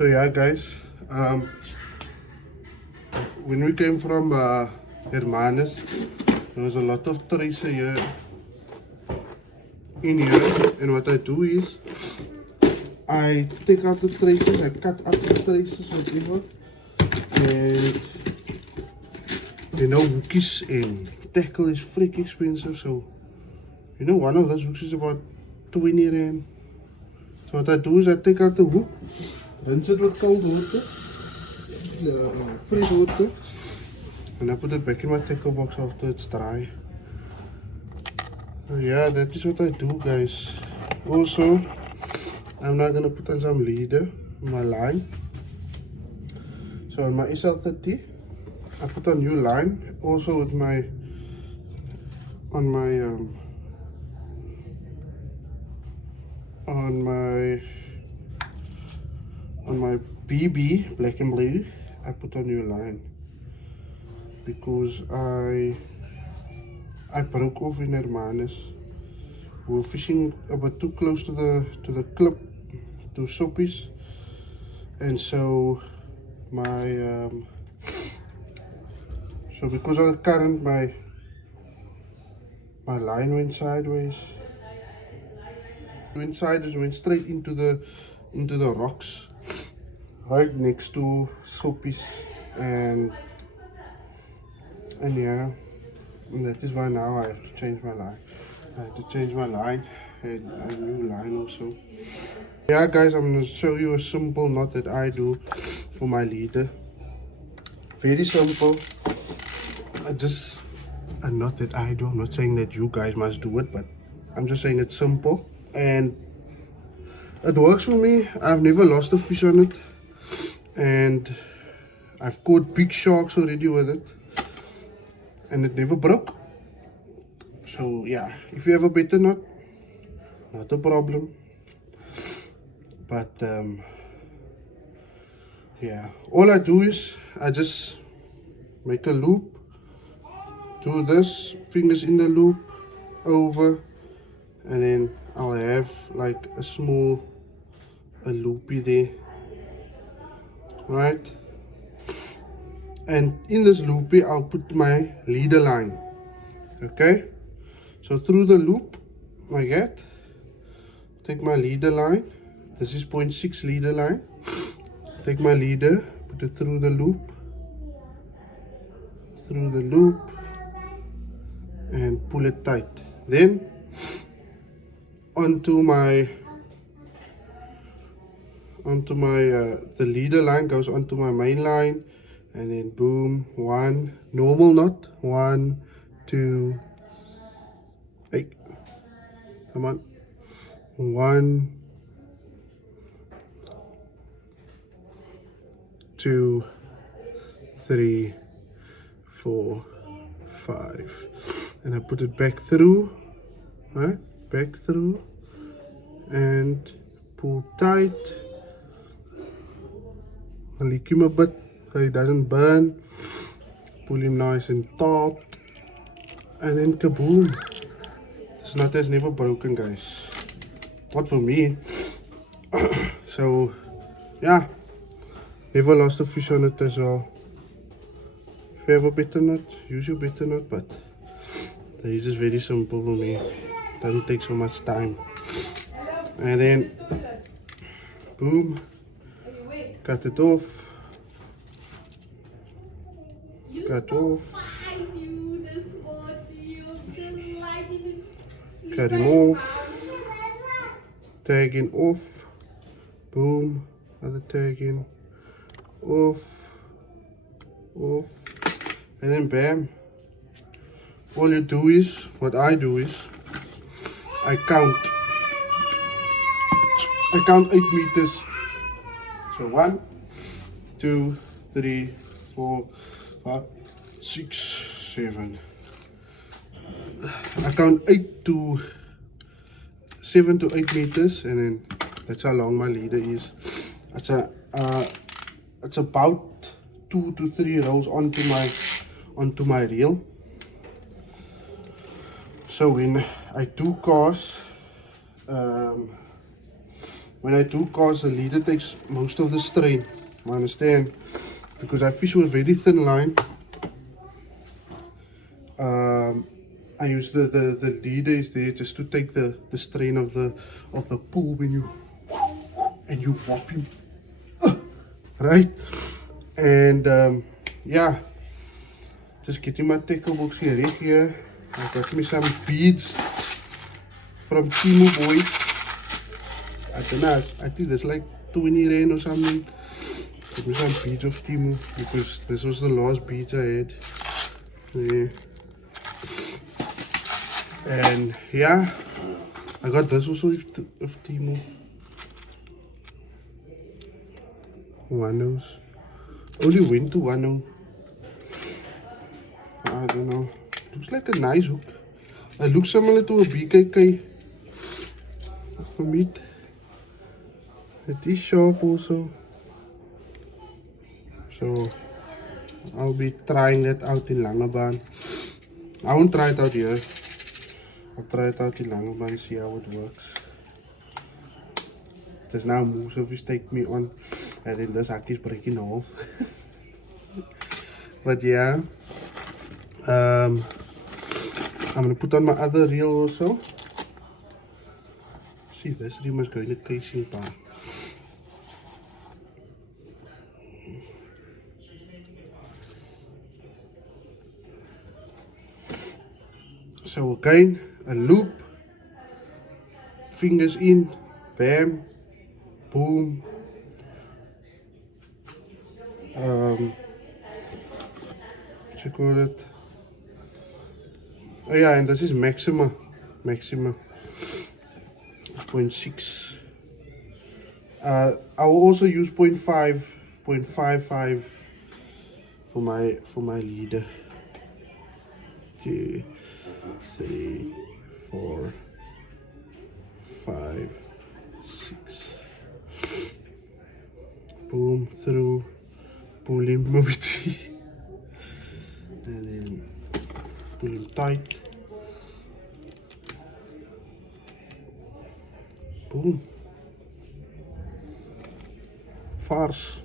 So yeah, guys, when we came from Hermanus, there was a lot of tracer here in here, and what I do is I take out the traces, I cut out the traces whatever, and you know, hookies and tackle is freak expensive, so you know, one of those hooks is about 20 rand. So what I do is I take out the hook, rinse it with cold water, fresh water, and I put it back in my tackle box after it's dry. So yeah, that is what I do, guys. Also, I'm now gonna put on some leader on my line. So on my SL30, I put a new line. Also with my on my BB black and blue, I put a new line because I broke off in Hermanus. We were fishing a bit too close to the clip, to soppies, and so my so because of the current, my line went sideways. Went sideways, went straight into the rocks right next to soppies, and yeah, and that is why now I have to change my line. I have to change my line and a new line also. Yeah, guys, I'm gonna show you a simple knot that I do for my leader. Very simple. A knot that I do. I'm not saying that you guys must do it, but I'm just saying it's simple and it works for me. I've never lost a fish on it, and I've caught big sharks already with it, and it never broke. So yeah, if you have a better knot, not a problem. But yeah, all I do is I just make a loop, do this, fingers in the loop, over, and then I'll have like a loopy there, right? And in this loopy I'll put my leader line. Okay, so through the loop like that, take my leader line. This is 0.6 leader line. Take my leader, put it through the loop, and pull it tight. Then onto my the leader line goes onto my main line, and then boom, one normal knot, 1, 2, 8, come on, 1, 2, 3, 4, 5, and I put it back through, right, back through, and pull tight. I lick him a bit so he doesn't burn. Pull him nice and taut, and then kaboom. This knot has never broken, guys. Not for me. So yeah, never lost a fish on it as well. If you have a better knot, use your better knot, but this is very simple for me. Doesn't take so much time. And then boom, cut it off, cut off, cut him off, tag in off, boom, other tag in, off, and then bam. All you do is, what I do is, I count 8 meters. So 1, 2, 3, 4, 5, 6, 7. I count 7 to 8 meters, and then that's how long my leader is. It's about 2 to 3 rows onto my reel. So when I do cast, when I do cast, the leader takes most of the strain. I understand, because I fish with a very thin line. I use the leader is there just to take the strain of the pull when you whop him, right? And yeah, just getting my tackle box here right here. I got me some beads from Timu Boy. I don't know, I think there's like 20 Rand or something. Got me some beads of Timu because this was the last beads I had. Yeah. And yeah, I got this also of Timu. Wanos. Only went to Wano. I don't know. Looks like a nice hook. It looks similar to a BKK for meat. It is sharp also. So I'll be trying it out in Langebaan. I won't try it out here. I'll try it out in Langebaan and see how it works. There's now moves of fish take me on, and then this hack is breaking off. But yeah, I'm gonna put on my other reel also. See, this reel is going to casing bar. So again, a loop, fingers in, bam, boom. What you call it? Oh yeah, and this is maxima 0.6. I will also use 0.5, 0.55 for my leader. 2, 3, 4, 5, 6. Boom, through, pull him maybe 3, and then pull him tight. Boom. Farce.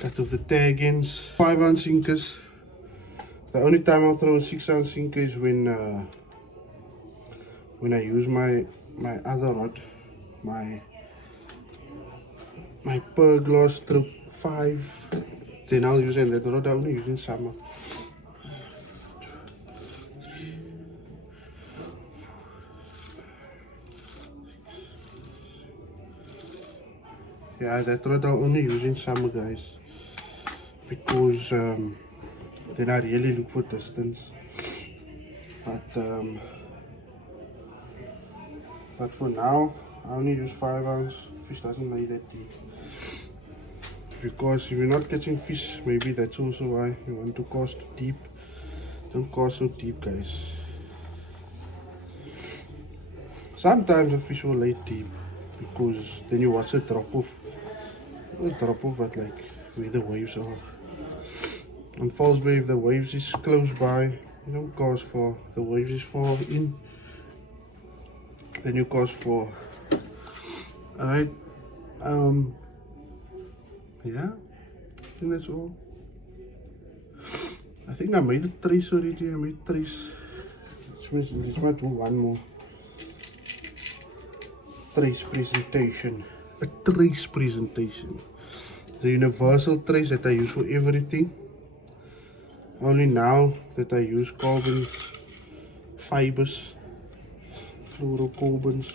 Cut off the tag ends. 5-ounce sinkers. The only time I'll throw a 6-ounce sinker is when I use my other rod, my per glass stroke 5. Then I'll use that rod I only use in summer. Yeah, that rod I'll only use in summer, guys, because then I really look for distance. But for now, I only use 5-ounce. Fish doesn't lay that deep. Because if you're not catching fish, maybe that's also why you want to cast deep. Don't cast so deep, guys. Sometimes a fish will lay deep because then you watch it drop off. Not drop off, but like where the waves are. On Falls Bay, if the waves is close by, you don't cast far. The waves is far in, then you cast far. Alright. Yeah, I think that's all. I think I made a trace already. I made trace. Let's do one more trace presentation. A trace presentation. The universal trace that I use for everything. Only now that I use carbon fibers, fluorocarbons,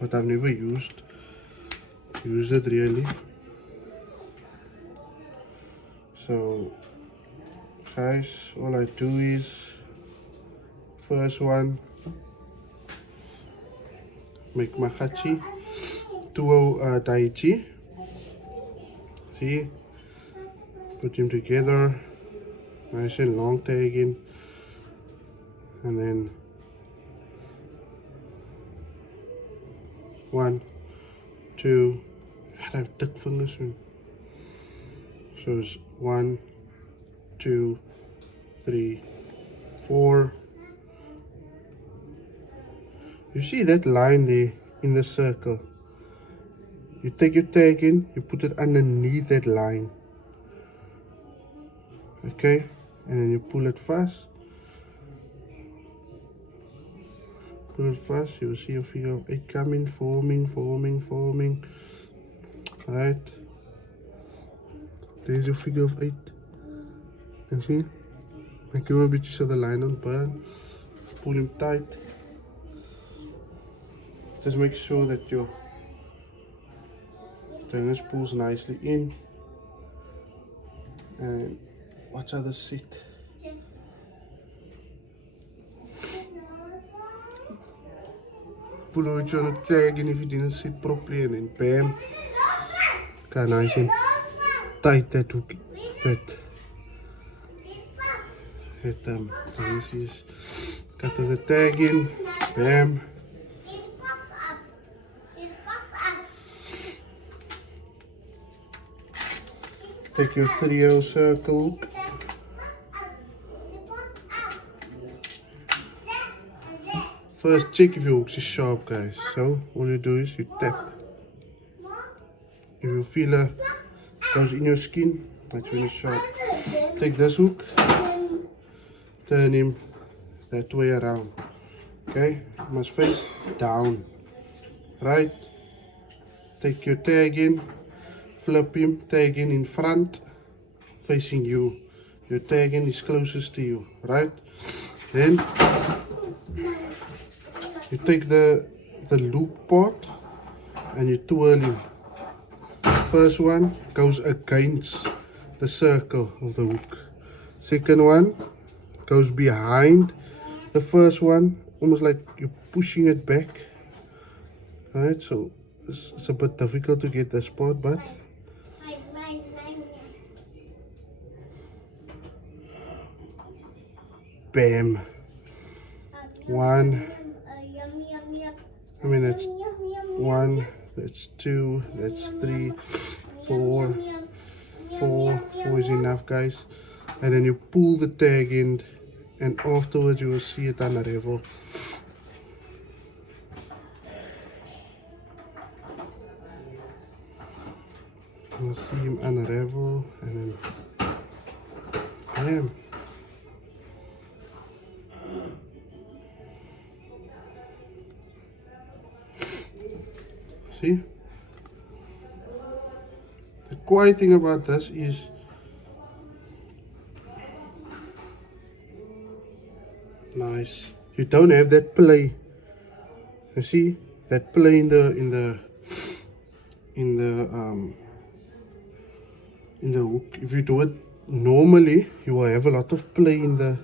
but I've never used it really. So guys, all I do is first one, make my hachi, 2 daichi. See, put them together, nice and long tagging, and then 1, 2. I have thick fingers. So it's 1, 2, 3, 4, You see that line there in the circle? You take your tag in, you put it underneath that line. Okay? And then you pull it fast. Pull it fast, you will see your figure of 8 coming, forming. Right? There's your figure of 8. And see? Make him a bit so the line don't burn. Pull him tight. Just make sure that your tennis pulls nicely in. And watch how this sit. Pull out on the tag, and if you didn't sit properly, and then bam. Okay, nice and tight that hook. This is cut the tag in, bam. Take your 3/0 circle hook. First check if your hooks is sharp, guys. So all you do is you tap. If you feel it goes in your skin, that's when it's sharp. Take this hook, turn him that way around. Okay, you must face down. Right? Take your tag in, flip him, tag in front, facing you. Your tag in is closest to you, right? Then you take the loop part and you twirl him. First one goes against the circle of the hook. Second one goes behind the first one, almost like you're pushing it back. Alright, so it's a bit difficult to get this part, but bam. One. I mean, that's 1, that's 2, that's 3, 4. 4 is enough, guys. And then you pull the tag in, and afterwards you will see it unravel. You'll see him unravel, and then bam. See? The quiet thing about this is nice. You don't have that play. You see that play in the hook. If you do it normally, you will have a lot of play in the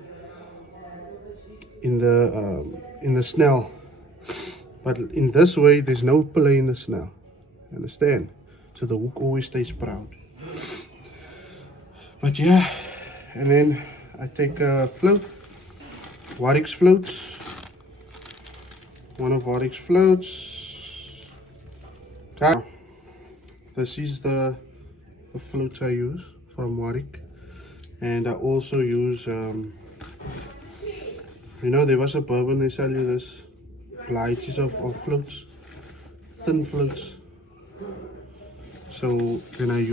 snell. But in this way, there's no play in the snell. Understand? So the hook always stays proud. But yeah, and then I take a float, Warwick's floats. One of Warwick's floats. Okay. This is the floats I use from Warwick. And I also use, you know, there was a bourbon, they sell you this plies of floats, thin floats. So then I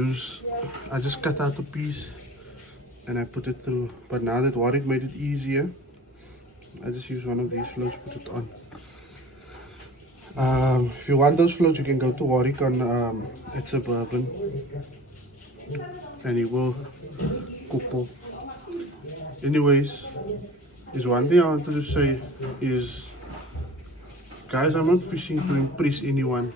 just cut out a piece and I put it through. But now that Warwick made it easier, I just use one of these floats, put it on. If you want those floats, you can go to Warwick on it's a bourbon, and he will couple. Anyways, is one thing I wanted to say is, guys, I'm not fishing to impress anyone.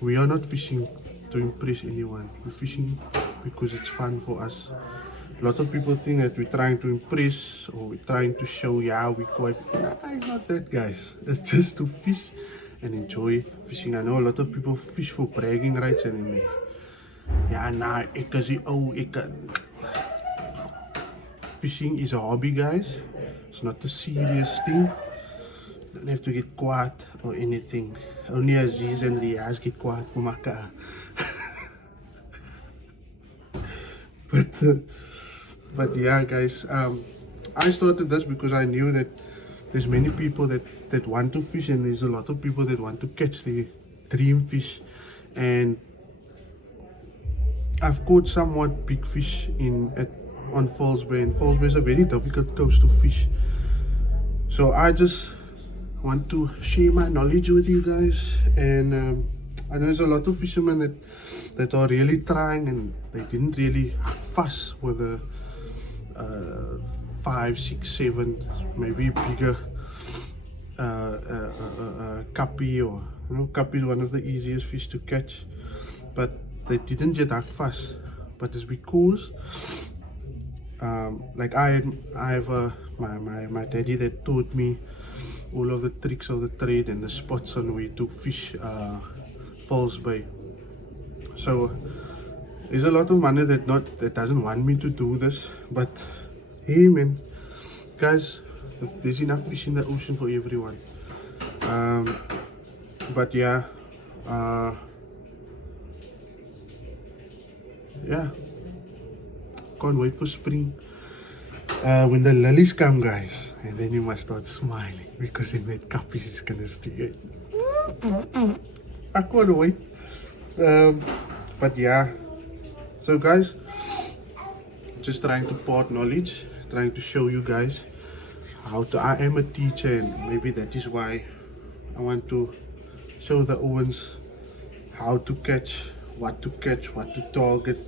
We are not fishing to impress anyone. We're fishing because it's fun for us. A lot of people think that we're trying to impress or we're trying to show, yeah, we're quite. Nah, not that, guys. It's just to fish and enjoy fishing. I know a lot of people fish for bragging rights and then they, yeah, nah, fishing is a hobby, guys. It's not a serious thing. You don't have to get quiet or anything. Only Aziz and Riaz get quiet for Maka. But yeah, guys, I started this because I knew that there's many people that want to fish, and there's a lot of people that want to catch their dream fish. And I've caught somewhat big fish on Falls Bay, and Falls Bay is a very difficult coast to fish. So I just want to share my knowledge with you guys, and I know there's a lot of fishermen that are really trying, and they didn't really fuss with a 5, 6, 7, maybe bigger cuppy, or cuppy is one of the easiest fish to catch, but they didn't get that fast. But it's because like I have my daddy that taught me all of the tricks of the trade and the spots on where to fish Falls Bay. So there's a lot of money that doesn't want me to do this, but hey man, guys, there's enough fish in the ocean for everyone. But yeah, can't wait for spring, when the lilies come, guys, and then you must start smiling, because then that cuppies is gonna stay. I can't wait. But yeah, so guys, just trying to part knowledge, trying to show you guys I am a teacher, and maybe that is why I want to show the Owens how to catch, what to target,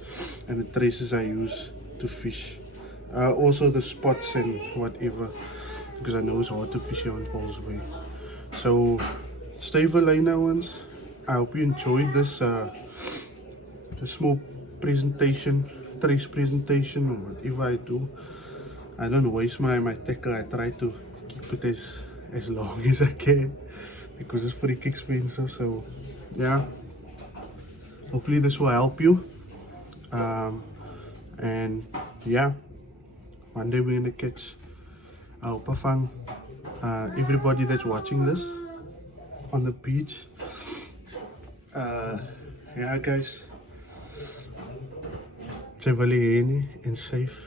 and the traces I use to fish. Also the spots and whatever, because I know it's hard to fish here on Falls Bay. So stay for later ones. I hope you enjoyed this a small presentation, trace presentation, or whatever I do. I don't waste my tackle. I try to keep it as long as I can, because it's pretty expensive. So yeah, hopefully this will help you. And yeah, one day we're gonna catch Alpafang. Everybody that's watching this on the beach, yeah guys, travel and safe.